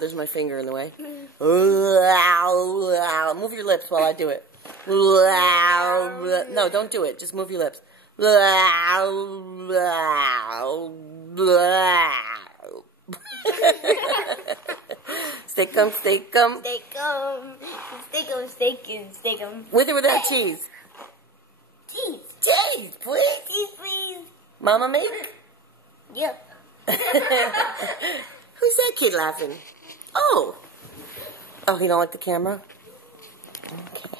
There's my finger in the way. Move your lips while I do it. No, don't do it. Just move your lips. Steak 'em, steak 'em. Steak 'em. Steak 'em, steak 'em, steak 'em. With or without cheese? Cheese. Cheese, please. Cheese, please. Mama make? Yep. Who's that kid laughing? Oh. Oh, he don't like the camera? Okay.